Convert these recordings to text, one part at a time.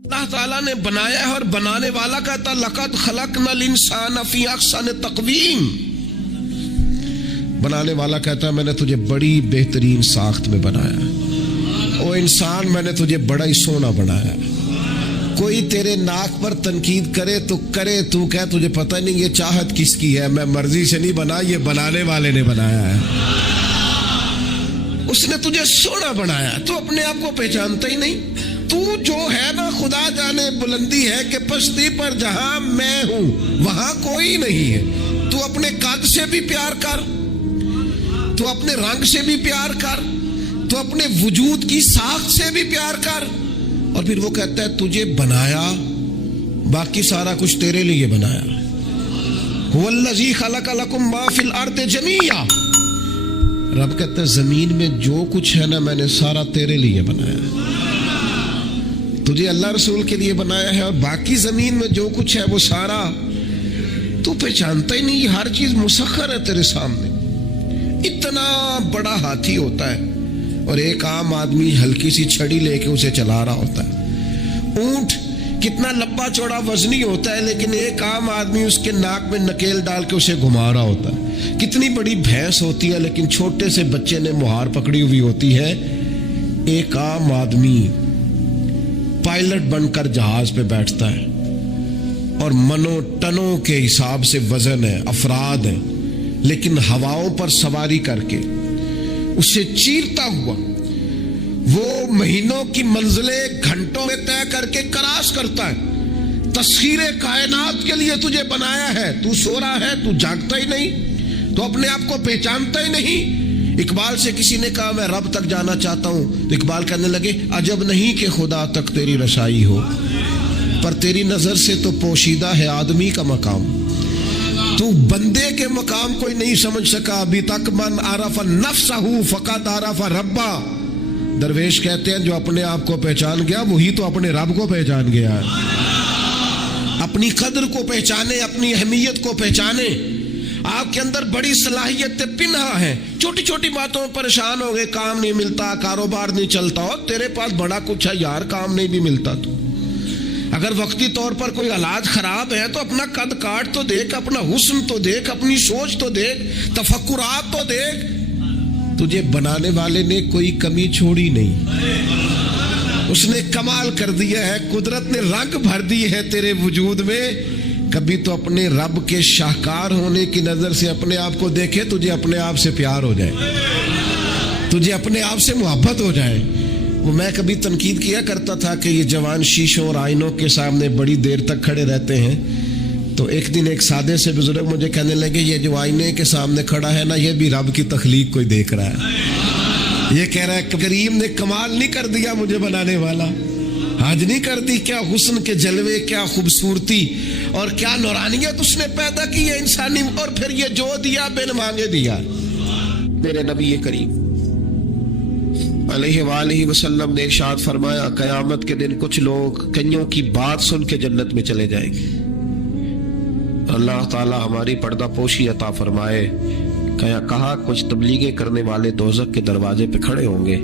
اللہ تعالیٰ نے بنایا ہے اور بنانے والا کہتا لقد خلقنا الانسان فی احسن تقویم. بنانے والا کہتا ہے میں نے تجھے بڑی بہترین ساخت میں بنایا. او انسان میں نے تجھے بڑا ہی سونا بنایا. کوئی تیرے ناک پر تنقید کرے تو کرے، تو کہ تجھے پتہ نہیں یہ چاہت کس کی ہے، میں مرضی سے نہیں بنا، یہ بنانے والے نے بنایا ہے. اس نے تجھے سونا بنایا، تو اپنے آپ کو پہچانتا ہی نہیں. تو جو ہے نا خدا جانے بلندی ہے کہ پستی پر جہاں میں ہوں وہاں کوئی نہیں ہے. تو اپنے قد سے بھی پیار کر، تو اپنے رنگ سے بھی پیار کر، تو اپنے وجود کی ساخت سے بھی پیار کر. اور پھر وہ کہتا ہے تجھے بنایا، باقی سارا کچھ تیرے لیے بنایا. هو الذی خلق لکم ما فی الارض جمیعا. رب کہتا ہے زمین میں جو کچھ ہے نا میں نے سارا تیرے لیے بنایا. تجھے اللہ رسول کے لیے بنایا ہے، اور باقی زمین میں جو کچھ ہے وہ سارا تو پہچانتا ہی نہیں. ہر چیز مسخر ہے تیرے سامنے. اتنا بڑا ہاتھی ہوتا ہے اور ایک عام آدمی ہلکی سی چھڑی لے کے اسے چلا رہا ہوتا ہے. اونٹ کتنا لمبا چوڑا وزنی ہوتا ہے لیکن ایک عام آدمی اس کے ناک میں نکیل ڈال کے اسے گھما رہا ہوتا ہے. کتنی بڑی بھینس ہوتی ہے لیکن چھوٹے سے بچے نے مہار پکڑی ہوئی ہوتی ہے. ایک عام آدمی پائلٹ بن کر جہاز پہ بیٹھتا ہے اور منو ٹنوں کے حساب سے وزن ہے، افراد ہیں، لیکن ہواؤں پر سواری کر کے اسے چیرتا ہوا وہ مہینوں کی منزلیں گھنٹوں میں طے کر کے کراس کرتا ہے. تسخیر کائنات کے لیے تجھے بنایا ہے، تو سو رہا ہے، تو جاگتا ہی نہیں، تو اپنے آپ کو پہچانتا ہی نہیں. اقبال سے کسی نے کہا میں رب تک جانا چاہتا ہوں، تو اقبال کہنے لگے عجب نہیں کہ خدا تک تیری رسائی ہو، پر تیری نظر سے تو پوشیدہ ہے آدمی کا مقام. تو بندے کے مقام کوئی نہیں سمجھ سکا ابھی تک. من عرف نفسہ فقط عرف ربا. درویش کہتے ہیں جو اپنے آپ کو پہچان گیا وہی تو اپنے رب کو پہچان گیا ہے. اپنی قدر کو پہچانے، اپنی اہمیت کو پہچانے. آپ کے اندر بڑی صلاحیت پنہا ہے. چھوٹی چھوٹی باتوں میں پریشان ہو گئے، کام نہیں ملتا، کاروبار نہیں چلتا، اور تیرے پاس بڑا کچھ ہے یار، کام نہیں بھی ملتا. تو اگر وقتی طور پر کوئی علاج خراب ہے تو اپنا قد کاٹ تو دیکھ، اپنا حسن تو دیکھ، اپنی سوچ تو دیکھ، تفکرات تو دیکھ. تجھے بنانے والے نے کوئی کمی چھوڑی نہیں. اس نے کمال کر دیا ہے، قدرت نے رنگ بھر دی ہے تیرے وجود میں. کبھی تو اپنے رب کے شاہکار ہونے کی نظر سے اپنے آپ کو دیکھے، تجھے اپنے آپ سے پیار ہو جائے، تجھے اپنے آپ سے محبت ہو جائے. وہ میں کبھی تنقید کیا کرتا تھا کہ یہ جوان شیشوں اور آئینوں کے سامنے بڑی دیر تک کھڑے رہتے ہیں. تو ایک دن ایک سادے سے بزرگ مجھے کہنے لگے یہ جو آئینے کے سامنے کھڑا ہے نا یہ بھی رب کی تخلیق کوئی دیکھ رہا ہے. یہ کہہ رہا ہے کریم نے کمال نہیں کر دیا مجھے بنانے والا، حج نہیں کر دی. کیا حسن کے جلوے، کیا خوبصورتی اور کیا نورانیت اس نے پیدا کی ہے انسانی. اور پھر یہ جو دیا بن مانگے دیا. میرے نبی کریم علیہ وآلہ وسلم نے ارشاد فرمایا قیامت کے دن کچھ لوگ کنیوں کی بات سن کے جنت میں چلے جائیں گے. اللہ تعالی ہماری پردہ پوشی عطا فرمائے. کہا کچھ تبلیغیں کرنے والے دوزخ کے دروازے پہ کھڑے ہوں گے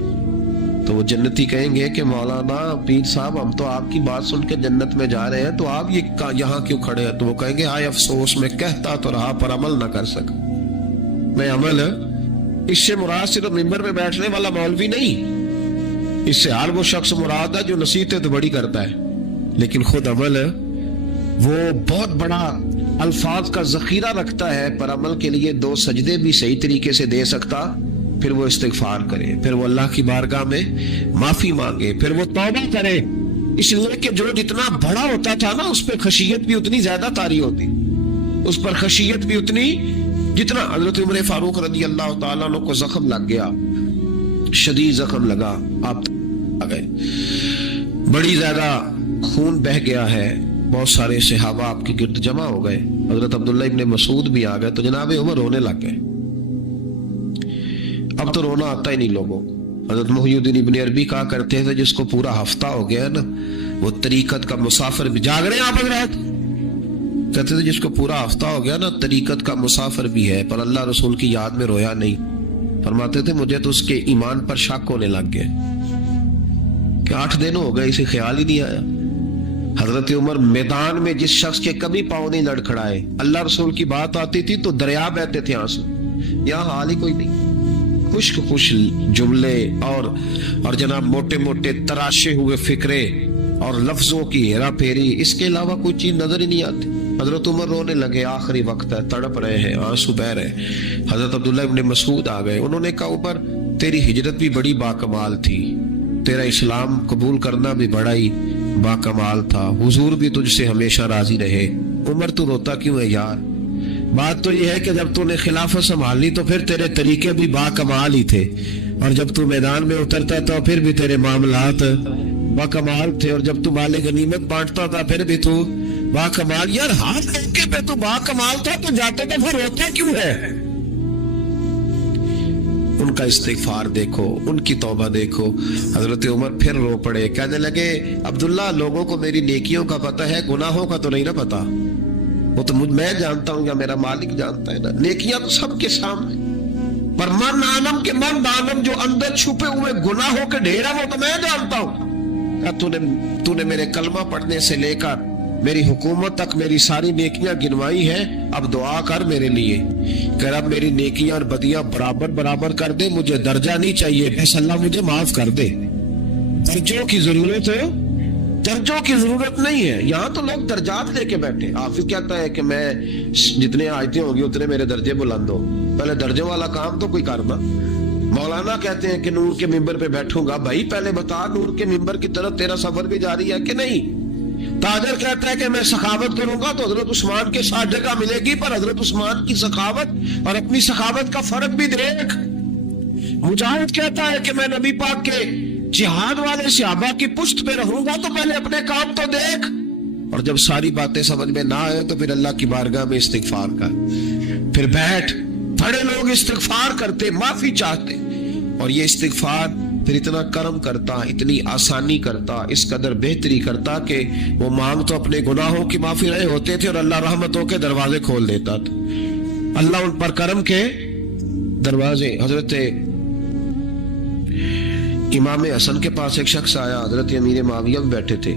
تو وہ جنتی کہیں گے کہ مولانا پیر صاحب ہم تو آپ کی بات سن کے جنت میں جا رہے ہیں، تو آپ یہ یہاں کیوں کھڑے ہیں؟ تو وہ کہیں گے ہائے افسوس میں کہتا تو رہا پر عمل نہ کر سکا. میں عمل اس سے مراد صرف ممبر میں بیٹھنے والا مولوی نہیں، اس سے ہر وہ شخص مراد ہے جو نصیحتیں تو بڑی کرتا ہے لیکن خود عمل وہ بہت بڑا الفاظ کا ذخیرہ رکھتا ہے، پر عمل کے لیے 2 سجدے بھی صحیح طریقے سے دے سکتا. پھر وہ استغفار کرے، پھر وہ اللہ کی بارگاہ میں معافی مانگے، پھر وہ توبہ کرے. اس لیے کہ جو جتنا بڑا ہوتا تھا نا اس پہ خشیت بھی اتنی زیادہ طاری ہوتی، اس پر خشیت بھی اتنی جتنا. حضرت عمر فاروق رضی اللہ تعالیٰ عنہ کو زخم لگ گیا، شدید زخم لگا، آپ آ گئے، بڑی زیادہ خون بہ گیا ہے، بہت سارے صحابہ آپ کے گرد جمع ہو گئے، حضرت عبداللہ ابن مسعود بھی آ گئے. تو جناب عمر رونے لگ گئے. اب تو رونا آتا ہی نہیں لوگوں. حضرت محی الدین ابن عربی کہا کرتے تھے جس کو پورا ہفتہ ہو گیا نا وہ طریقت کا مسافر بھی. جاگ رہے ہیں آپ حضرات؟ کہتے تھے جس کو پورا ہفتہ ہو گیا نا طریقت کا مسافر بھی ہے، پر اللہ رسول کی یاد میں رویا نہیں. فرماتے تھے مجھے تو اس کے ایمان پر شک ہونے لگ گیا کہ 8 دن ہو گئے اسے خیال ہی نہیں آیا. حضرت عمر میدان میں جس شخص کے کبھی پاؤں نہیں لڑکھڑائے، اللہ رسول کی بات آتی تھی تو دریا بہتے تھے آنسو، یہاں حال ہی کوئی نہیں، خشک خشک جملے اور جناب موٹے موٹے تراشے ہوئے فکرے اور لفظوں کی ہیرا پھیری، اس کے علاوہ کوئی چیز نظر ہی نہیں آتی۔ حضرت عمر رونے لگے، آخری وقت ہے، تڑپ رہے ہیں، آنسو بہ رہے۔ حضرت عبداللہ ابن مسعود آ گئے، انہوں نے کہا عمر تیری ہجرت بھی بڑی باکمال تھی، تیرا اسلام قبول کرنا بھی بڑا ہی باکمال تھا، حضور بھی تجھ سے ہمیشہ راضی رہے، عمر تو روتا کیوں ہے یار؟ بات تو یہ ہے کہ جب تو نے خلافت سنبھالی تو پھر تیرے طریقے بھی باکمال ہی تھے، اور جب تو میدان میں اترتا تھا پھر بھی تیرے معاملات باکمال تھے، اور جب تو مال غنیمت بانٹتا تھا پھر بھی تو باکمال۔ یار ہر موقع پہ تو باکمال تھا، تو جاتے تو پھر روتا کیوں ہے؟ ان کا استغفار دیکھو، ان کی توبہ دیکھو۔ حضرت عمر پھر رو پڑے، کہنے لگے عبداللہ لوگوں کو میری نیکیوں کا پتہ ہے، گناہوں کا تو نہیں نا پتا، وہ تو میں جانتا ہوں یا میرا مالک جانتا ہے نا، نیکیاں تو سب کے سامنے، پر من عالم کے من دانم جو اندر چھپے ہوئے گناہوں کے ڈھیر ہیں وہ تو میں جانتا ہوں۔ تو نے میرے کلمہ پڑھنے سے لے کر میری حکومت تک میری ساری نیکیاں گنوائی ہیں، اب دعا کر میرے لیے کہ رب میری نیکیاں اور بدیاں برابر کر دے، مجھے درجہ نہیں چاہیے، بس اللہ مجھے معاف کر دے۔ درجوں کی ضرورت ہے، درجوں کی ضرورت نہیں ہے، یہاں تو لوگ درجات لے کے بیٹھے۔ حافظ کہتا ہے کہ میں جتنے آیتیں ہوں گی اتنے میرے درجے بلند ہو، پہلے درجوں والا کام تو کوئی کرنا۔ مولانا کہتے ہیں کہ نور کے ممبر پہ بیٹھوں گا، بھائی پہلے بتا نور کے ممبر کی طرف تیرا سفر بھی جاری ہے کہ نہیں؟ تاجر کہتا ہے کہ میں سخاوت کروں گا تو حضرت عثمان کے ساتھ جگہ ملے گی، پر حضرت عثمان کی سخاوت اور اپنی سخاوت کا فرق بھی دیکھ۔ مجاہد کہتا ہے کہ میں نبی پاک کے جہاد والے صحابہ کی پشت پہ رہوں گا تو پہلے اپنے کام تو دیکھ، اور جب ساری باتیں سمجھ میں نہ آئے تو پھر اللہ کی بارگاہ میں استغفار کر، پھر بیٹھ۔ بڑے لوگ استغفار کرتے، معافی چاہتے، اور یہ استغفار پھر اتنا کرم کرتا، اتنی آسانی کرتا، اس قدر بہتری کرتا کہ وہ مانگ تو اپنے گناہوں کی معافی رہے ہوتے تھے اور اللہ رحمتوں کے دروازے کھول دیتا تھا، اللہ ان پر کرم کے دروازے۔ حضرت امام حسن کے پاس ایک شخص آیا، حضرت امیر معاویہ بھی بیٹھے تھے،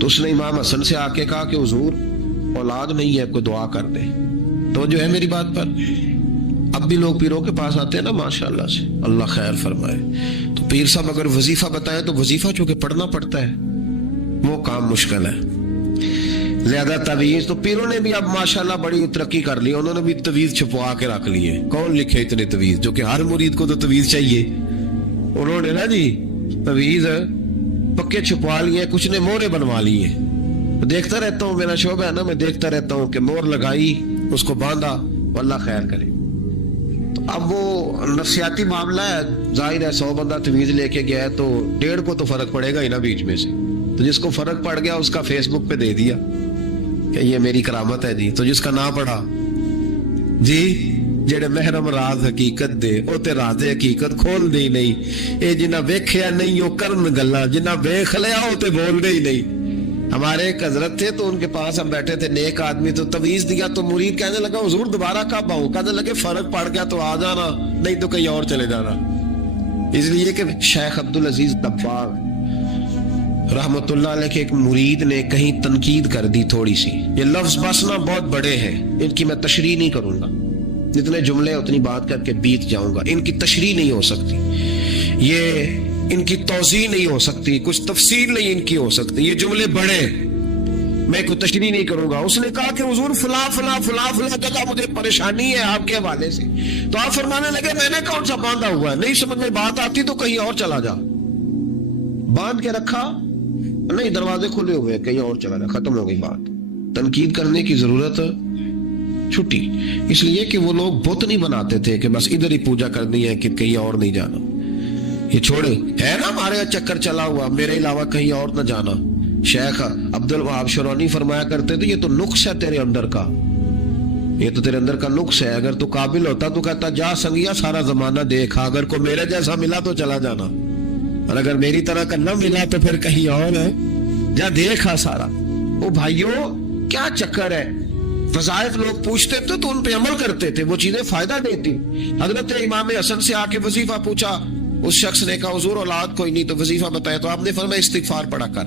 تو اس نے امام حسن سے آ کے کہا کہ حضور اولاد نہیں ہے، کوئی دعا کر دے۔ تو جو ہے میری بات پر اب بھی لوگ پیروں کے پاس آتے ہیں نا، ماشاءاللہ سے، اللہ خیر فرمائے، تو پیر صاحب اگر وظیفہ بتائیں تو وظیفہ چونکہ پڑھنا پڑتا ہے وہ کام مشکل ہے، لہذا تعویذ تو پیروں نے بھی اب ماشاءاللہ بڑی ترقی کر لی، انہوں نے بھی تعویذ چھپوا کے رکھ لیے۔ کون لکھے اتنے تعویذ، جو کہ ہر مرید کو تو تعویذ چاہیے، انہوں نے نا جی تعویذ پکے چھپوا لیے، کچھ نے مورے بنوا لیے۔ دیکھتا رہتا ہوں، میرا شعبہ ہے نا، میں دیکھتا رہتا ہوں کہ مور لگائی، اس کو باندھا، اللہ خیر کرے۔ اب وہ نفسیاتی معاملہ ہے، ظاہر ہے 100 بندہ تعویذ لے کے گیا ہے تو 1.5 کو تو فرق پڑے گا ہی نا بیچ میں سے، تو جس کو فرق پڑ گیا اس کا فیس بک پہ دے دیا کہ یہ میری کرامت ہے جی، تو جس کا نہ پڑھا جی جڑے محرم راز حقیقت دے او تے راز حقیقت کھول دے ہی نہیں، اے جنہ ویکھیا نہیں او کرن گلاں، جنہ ویکھ لیا او تے بول دے ہی نہیں۔ ہمارے ایک حضرت تھے تو ان کے پاس ہم بیٹھے تھے، نیک آدمی، تو تعویذ دیا تو مرید کہنے لگا حضور دوبارہ کب آؤں؟ کہنے لگے فرق پڑ گیا تو آ جانا، نہیں تو کہیں اور چلے جانا۔ اس لیے کہ شیخ عبدالعزیز دباغ رحمت اللہ علیہ کے ایک مرید نے کہیں تنقید کر دی تھوڑی سی، یہ لفظ بسنا بہت بڑے ہیں، ان کی میں تشریح نہیں کروں گا، جتنے جملے اتنی بات کر کے بیت جاؤں گا، ان کی تشریح نہیں ہو سکتی، یہ ان کی توضیح نہیں ہو سکتی، کچھ تفصیل نہیں ان کی ہو سکتی، یہ جملے بڑے، میں کوئی تشریح نہیں کروں گا۔ اس نے کہا کہ حضور فلاں فلاں فلاں فلاں جگہ مجھے پریشانی ہے آپ کے حوالے سے، تو آپ فرمانے لگے میں نے کون سا باندھا ہوا ہے، نہیں سمجھ میں بات آتی تو کہیں اور چلا جا، باندھ کے رکھا نہیں، دروازے کھلے ہوئے، کہیں اور چلا جا، ختم ہو گئی بات۔ تنقید کرنے کی ضرورت چھٹی، اس لیے کہ وہ لوگ بت نہیں بناتے تھے کہ بس ادھر ہی پوجا کرنی ہے کہ کہیں اور نہیں جانا، یہ چھوڑے، ہے نا ہمارے چکر چلا ہوا، میرے علاوہ کہیں اور نہ جانا۔ شیخ عبدالوہاب شرونی فرمایا کرتے تھے یہ تو نقص ہے تیرے اندر کا، یہ تو تیرے اندر کا نقص ہے، اگر تو قابل ہوتا تو کہتا جا سنگیا سارا زمانہ دیکھا، اگر کوئی میرے جیسا ملا تو چلا جانا، اور اگر میری طرح کا نہ ملا تو پھر کہیں اور ہے، جا دیکھا سارا۔ او بھائیو کیا چکر ہے، وظائف لوگ پوچھتے تھے تو ان پہ عمل کرتے تھے، وہ چیزیں فائدہ دیتی۔ حضرت امام حسن سے آ کے وظیفہ پوچھا، اس شخص نے کہا حضور اولاد کوئی نہیں، تو وظیفہ بتایا، تو آپ نے فرمایا استغفار پڑھا کر،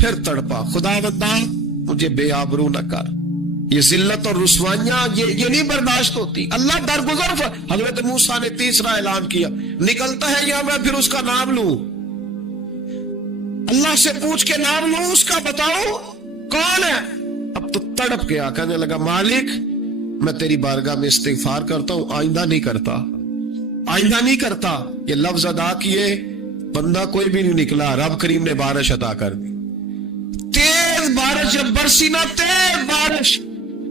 پھر تڑپا, خدا بندہ مجھے بے آبرو نہ کر. یہ ذلت اور رسوائیاں یہ نہیں برداشت ہوتی. اللہ درگزر. حضرت موسیٰ نے تیسرا اعلان کیا, نکلتا ہے یا میں پھر اس کا نام لوں؟ اللہ سے پوچھ کے نام لوں اس کا, بتاؤ کون ہے؟ اب تو تڑپ گیا, کہنے لگا مالک میں تیری بارگاہ میں استغفار کرتا ہوں, آئندہ نہیں کرتا, آئندہ نہیں کرتا. یہ لفظ ادا کیے, بندہ کوئی بھی نہیں نکلا. رب کریم نے بارش عطا کر دی, تیز بارش. جب برسی نا تیز بارش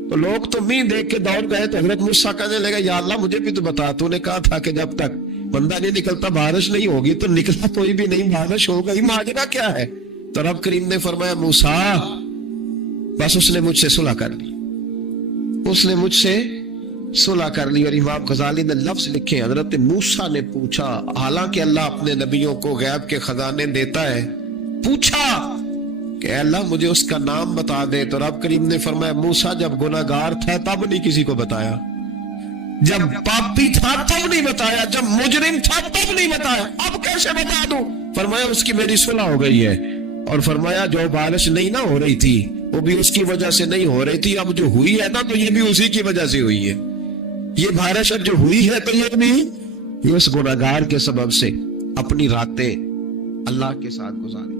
تو لوگ تو مین دیکھ کے دوڑ گئے. تو حضرت موسیٰ کہنے لگا یا اللہ مجھے بھی تو بتا, تو نے کہا تھا کہ جب تک بندہ نہیں نکلتا بارش نہیں ہوگی. تو نکلا کوئی بھی نہیں, بارش ہو گئی, ماجرا کیا ہے؟ تو رب کریم نے فرمایا موسیٰ بس اس نے مجھ سے صلح کر لی, اس نے مجھ سے صلح کر لی. اور امام غزالی نے لفظ لکھے, حضرت موسیٰ نے پوچھا, حالانکہ اللہ اپنے نبیوں کو غیب کے خزانے دیتا ہے, پوچھا کہ اے اللہ مجھے اس کا نام بتا دے. تو رب کریم نے فرمایا موسیٰ جب گناہگار تھا تب نہیں کسی کو بتایا, جب پاپی تھا تب نہیں بتایا, جب مجرم تھا تب نہیں بتایا, اب کیسے بتا دوں؟ فرمایا اس کی میری صلح ہو گئی ہے. اور فرمایا جو بارش نہیں نہ ہو رہی تھی وہ بھی اس کی وجہ سے نہیں ہو رہی تھی, اب جو ہوئی ہے نا تو یہ بھی اسی کی وجہ سے ہوئی ہے. یہ بارش اب جو ہوئی ہے تو یہ بھی اس گناہگار کے سبب سے. اپنی راتیں اللہ کے ساتھ گزارے.